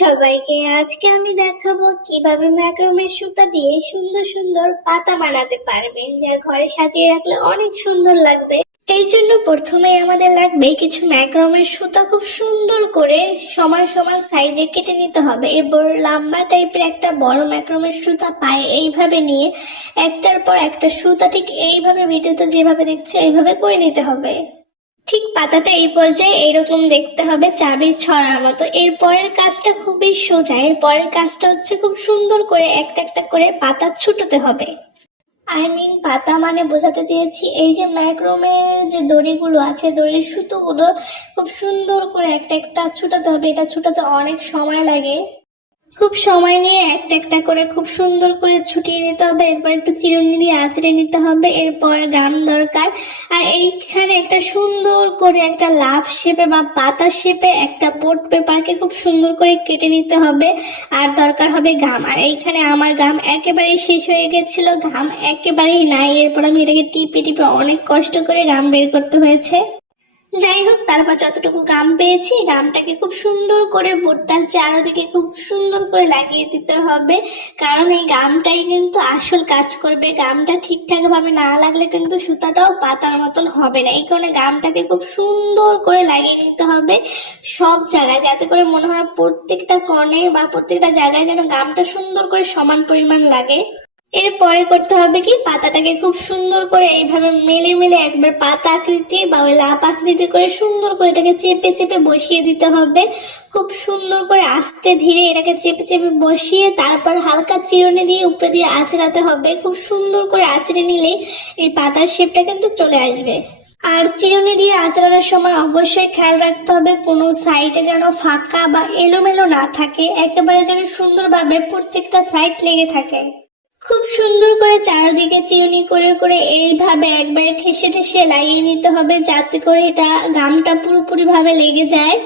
সবাইকে, আজকে আমি দেখাবো কিভাবে ম্যাক্রোমের সুতা দিয়ে সুন্দর সুন্দর পাতা বানাতে পারবেন, যা ঘরে সাজিয়ে রাখলে অনেক সুন্দর লাগবে। এই জন্য প্রথমে আমাদের লাগবে কিছু ম্যাক্রোমের সুতা। খুব সুন্দর করে সমান সমান সাইজে কেটে নিতে হবে। এবার লম্বা টাইপের একটা বড় ম্যাক্রোমের সুতা পায়ে এইভাবে নিয়ে একটার পর একটা সুতা ঠিক এইভাবে ভিডিওতে যেভাবে দেখছে এইভাবে করে নিতে হবে। ঠিক পাতাটা এই পর্যায়ে এইরকম দেখতে হবে, চাবির ছড়ার মতো। এর পরের কাজটা খুবই সোজা। এর পরের কাজটা হচ্ছে খুব সুন্দর করে একটা একটা করে পাতা ছুটোতে হবে। পাতা মানে বোঝাতে চেয়েছি এই যে ম্যাক্রোমের যে দড়িগুলো আছে, দড়ির সুতোগুলো খুব সুন্দর করে একটা একটা ছুটাতে হবে। এটা ছুটাতে অনেক সময় লাগে। খুব সময় নিয়ে একটা একটা করে খুব সুন্দর করে ছুটিয়ে নিতে হবে। এরপর একটু চিরুনি দিয়ে আঁচড়ে নিতে হবে। এরপর গাম দরকার। আর এইখানে একটা সুন্দর করে একটা লাভ শেপে বা পাতা শেপে একটা বোর্ড পেপারকে খুব সুন্দর করে কেটে নিতে হবে। আর দরকার হবে গাম। আর এইখানে আমার গাম একেবারেই শেষ হয়ে গেছিল, গাম একেবারেই নাই। এরপর আমি এটাকে টিপে টিপে অনেক কষ্ট করে গাম বের করতে হয়েছে। যাই হোক, তারপর যতটুকু গাম পেয়েছি গামটাকে খুব সুন্দর করে বোর্ডটার চারদিকে খুব সুন্দর করে লাগিয়ে দিতে হবে, কারণ এই গামটাই কিন্তু আসল কাজ করবে। গামটা ঠিকঠাক ভাবে না লাগলে কিন্তু সুতাটাও পাতার মতন হবে না। এই কারণে গামটাকে খুব সুন্দর করে লাগিয়ে নিতে হবে সব জায়গায়, যাতে করে মনে হয় প্রত্যেকটা কর্নে বা প্রত্যেকটা জায়গায় যেন গামটা সুন্দর করে সমান পরিমাণ লাগে। এরপরে করতে হবে কি, পাতাটাকে খুব সুন্দর করে এইভাবে মেলে মেলে একবার পাতা আকৃতি বা ওই লাভ আকৃতি করে সুন্দর করে এটাকে চেপে চেপে বসিয়ে দিতে হবে। খুব সুন্দর করে আস্তে ধীরে এটাকে চেপে চেপে বসিয়ে তারপর হালকা চিরুনি দিয়ে উপরে দিয়ে আঁচড়াতে হবে। খুব সুন্দর করে আঁচড়ে নিলেই এই পাতার শেপটা কিন্তু চলে আসবে। আর চিরুনি দিয়ে আঁচড়ানোর সময় অবশ্যই খেয়াল রাখতে হবে কোনো সাইডে যেন ফাঁকা বা এলোমেলো না থাকে, একেবারে যেন সুন্দরভাবে প্রত্যেকটা সাইড লেগে থাকে। খুব সুন্দর করে চারদিকে চিরুনি করে করে এইভাবে একবারে ঠেসে ঠেসে লাগিয়ে নিতে হবে, যাতে করে এটা গামটা পুরোপুরি ভাবে লেগে যায়।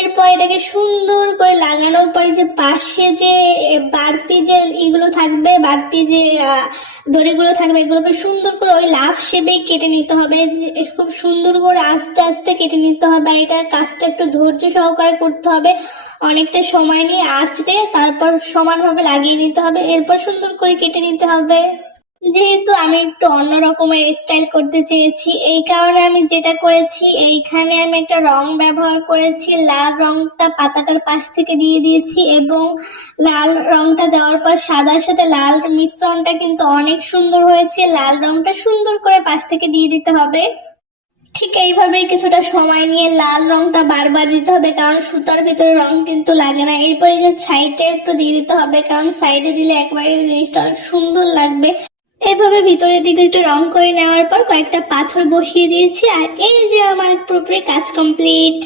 এরপর এটাকে সুন্দর করে লাগানোর পরে যে পাশে যে বাড়তি যে এগুলো থাকবে, বাড়তি যে দড়িগুলো থাকবে, এগুলোকে সুন্দর করে ওই লাফ শেপে কেটে নিতে হবে। খুব সুন্দর করে আস্তে আস্তে কেটে নিতে হবে। আর এটা কাজটা একটু ধৈর্য সহকারে করতে হবে, অনেকটা সময় নিয়ে আঁচড়ে তারপর সমানভাবে লাগিয়ে নিতে হবে। এরপর সুন্দর করে কেটে নিতে হবে। যেহেতু আমি একটু অন্য রকমের স্টাইল করতে চেয়েছি, এই কারণে আমি যেটা করেছি, এইখানে আমি একটা রং ব্যবহার করেছি। লাল রংটা পাতাটার পাশ থেকে দিয়ে দিয়েছি এবং লাল রংটা দেওয়ার পর সাদার সাথে লাল মিশ্রণটা কিন্তু অনেক সুন্দর হয়েছে। লাল রংটা সুন্দর করে পাশ থেকে দিয়ে দিতে হবে। ঠিক এইভাবে কিছুটা সময় নিয়ে লাল রংটা বারবার দিতে হবে, কারণ সুতার ভিতরে রং কিন্তু লাগে না। এরপরে যে সাইডে একটু দিয়ে দিতে হবে, কারণ সাইডে দিলে একবারে জিনিসটা অনেক সুন্দর লাগবে। এভাবে ভিতরের দিকে একটু রং করে নেওয়ার পর কয়েকটা পাথর বসিয়ে দিয়েছি। আর এই যে আমার পুরোপুরি কাজ কমপ্লিট।